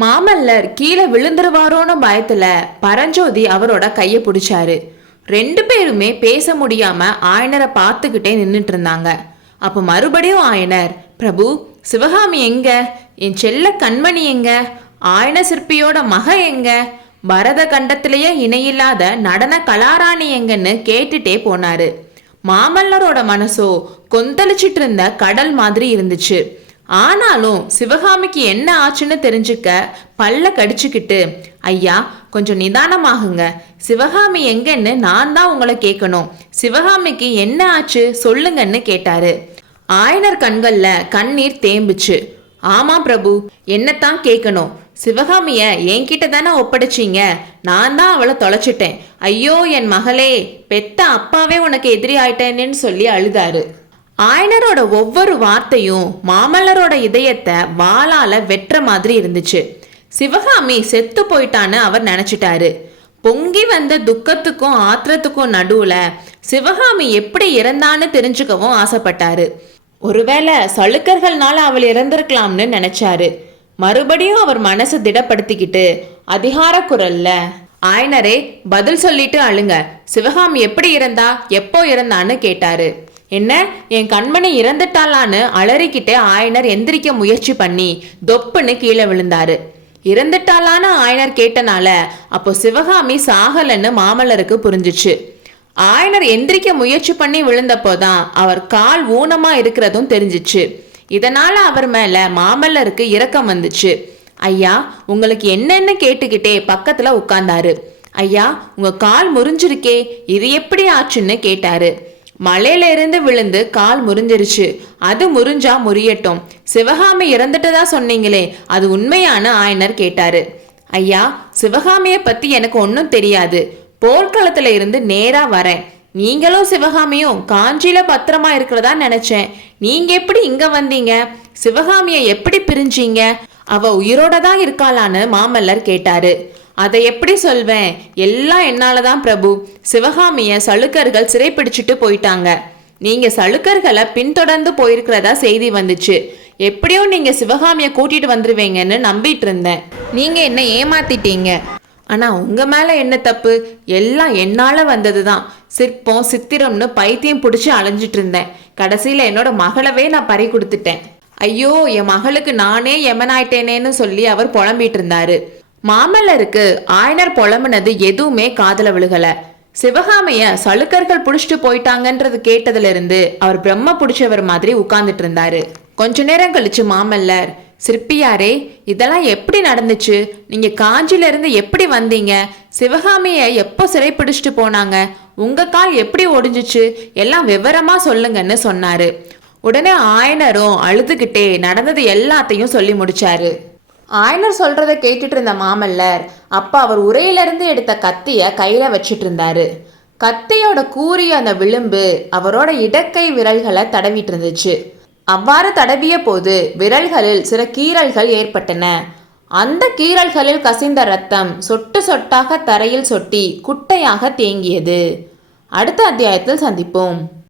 மாமல்லர் கீழே விழுந்துருவாரோன்னு பயத்துல பரஞ்சோதி அவரோட கையை பிடிச்சாரு. ரெண்டு பேருமே பேச முடியாம ஆயனரை பார்த்துக்கிட்டே நின்றுட்டு இருந்தாங்க அப்ப மறுபடியும் ஆயனர் பிரபு சிவகாமி எங்க? என் செல்ல கண்மணி எங்க? ஆயன சிற்பியோட மக எங்க? பரத கண்டத்திலேயே இணையில்லாத நடன கலாராணி எங்கன்னு கேட்டுட்டே போனாரு. மாமல்லரோட மனசோ கொந்தளிச்சிட்டு இருந்த கடல் மாதிரி இருந்துச்சு. ஆனாலும் சிவகாமிக்கு என்ன ஆச்சுன்னு தெரிஞ்சுக்க பல்ல கடிச்சுக்கிட்டு ஐயா கொஞ்சம் நிதானமாகுங்க. சிவகாமி எங்கன்னு நான் தான் உங்களை கேட்கணும் சிவகாமிக்கு என்ன ஆச்சு சொல்லுங்கன்னு கேட்டாரு. ஆயனர் கண்கள்ல கண்ணீர் தேம்புச்சு. ஆமா பிரபு என்னத்தான் கேட்கணும் சிவகாமிய என்கிட்ட தானே ஒப்படைச்சீங்க. நான் தான் அவளை தொலைச்சிட்டேன். ஐயோ என் மகளே பெத்த அப்பாவே உனக்கு எதிரி ஆயிட்டேனேன்னு சொல்லி அழுதாரு. ஆயனரோட ஒவ்வொரு வார்த்தையும் மாமல்லரோட இதயத்தை வாளால வெட்டுற மாதிரி இருந்துச்சு. சிவகாமி செத்து போயிட்டான்னு அவர் நினைச்சிட்டாரு. பொங்கி வந்த துக்கத்துக்கும் ஆத்திரத்துக்கும் நடுவுல சிவகாமி எப்படி இறந்தான்னு தெரிஞ்சுக்கவும் ஆசைப்பட்டாரு. ஒருவேளை சளுக்கர்கள்னால அவள் இறந்திருக்கலாம்னு நினைச்சாரு. மறுபடியும் அவர் மனசை திடப்படுத்திக்கிட்டு அதிகார குரல்ல ஆயனரே பதில் சொல்லிட்டு அழுங்க. சிவகாமி எப்படி இறந்தா எப்போ இறந்தான்னு கேட்டாரு. என்ன? என் கண்மணி இறந்துட்டாளான்னு அலறிக்கிட்டே ஆயனர் எந்திரிக்க முயற்சி பண்ணி தொப்புன்னு கீழே விழுந்தாரு. இறந்துட்டாளான்னு ஆயனர் கேட்டனால அப்போ சிவகாமி சாகலன்னு மாமல்லருக்கு புரிஞ்சுச்சு. ஆயனர் எந்திரிக்க முயற்சி பண்ணி விழுந்தப்போதான் அவர் கால் ஊனமா இருக்கிறதும் தெரிஞ்சிச்சு. இதனால அவர் மேல மாமல்லருக்கு இரக்கம் வந்துச்சு. ஐயா உங்களுக்கு என்னென்ன கேட்டுக்கிட்டே பக்கத்துல உட்கார்ந்தாரு. ஐயா உங்க கால் முறிஞ்சிருக்கே இது எப்படி ஆச்சுன்னு கேட்டாரு. மலையில இருந்து விழுந்து கால் முறிஞ்சிருச்சு. அது முறிஞ்சா முறியட்டும். சிவகாமி இறந்துட்டதா சொன்னீங்களே அது உண்மையான ஆயனர் கேட்டாரு. ஐயா சிவகாமிய பத்தி எனக்கு ஒன்றும் தெரியாது. போர்க்களத்துல இருந்து நேரா வரேன். நீங்களும் சிவகாமியும் காஞ்சியில பத்திரமா இருக்கிறதா நினைச்சேன். நீங்க எப்படி இங்க வந்தீங்க? சிவகாமிய எப்படி பிரிஞ்சீங்க? அவ உயிரோட தான் இருக்காளான்னு மாமல்லர் கேட்டாரு. அதை எப்படி சொல்வேன்? எல்லாம் என்னாலதான் பிரபு. சிவகாமிய சளுக்கர்கள் சிறைப்பிடிச்சிட்டு போயிட்டாங்க. நீங்க சளுக்கர்களை பின்தொடர்ந்து போயிருக்கிறதா செய்தி வந்துச்சு. எப்படியும் நீங்க சிவகாமிய கூட்டிட்டு வந்துருவீங்கன்னு நம்பிட்டு இருந்தேன். நீங்க என்ன ஏமாத்திட்டீங்க? ஆனா உங்க மேல என்ன தப்பு? எல்லாம் என்னால வந்ததுதான். சிற்பம் சித்திரம்னு பைத்தியம் பிடிச்சி அலைஞ்சிட்டு இருந்தேன். கடைசியில என்னோட மகளவே நான் பறி கொடுத்துட்டேன். ஐயோ என் மகளுக்கு நானே எமனாயிட்டேனேன்னு சொல்லி அவர் புலம்பிட்டு இருந்தாரு மாமல்லருக்கு ஆயனர் புலம்புனது எதுவுமே காதல விழுகல. சிவகாமைய சளுக்கர்கள் புடிச்சிட்டு போயிட்டாங்கன்றது கேட்டதுல இருந்து அவர் பிரம்ம புடிச்சவர் மாதிரி உட்கார்ந்துட்டு இருந்தாரு கொஞ்ச நேரம் கழிச்சு மாமல்லர் சிற்பியாரே இதெல்லாம் எப்படி நடந்துச்சு? நீங்க காஞ்சில இருந்து எப்படி வந்தீங்க? சிவகாமிய எப்போ சிறை பிடிச்சிட்டு போனாங்க? உங்க கால் எப்படி ஒடிஞ்சிச்சு? எல்லாம் விவரமா சொல்லுங்கன்னு சொன்னாரு. உடனே ஆயனரும் அழுதுகிட்டே நடந்தது எல்லாத்தையும் சொல்லி முடிச்சாரு. ஆயனர் சொல்றத கேட்டுட்டு இருந்த மாமல்லர் அப்ப அவர் உரையிலிருந்து எடுத்த கத்திய கையில வச்சிட்டு இருந்தாரு. கத்தியோட கூறிய அந்த விளிம்பு அவரோட இடக்கை விரல்களை தடவிட்டு இருந்துச்சு. அவ்வாறு தடவிய போது விரல்களில் சில கீறல்கள் ஏற்பட்டன. அந்த கீறல்களில் கசிந்த ரத்தம் சொட்டு சொட்டாக தரையில் சொட்டி குட்டையாக தேங்கியது. அடுத்த அத்தியாயத்தில் சந்திப்போம்.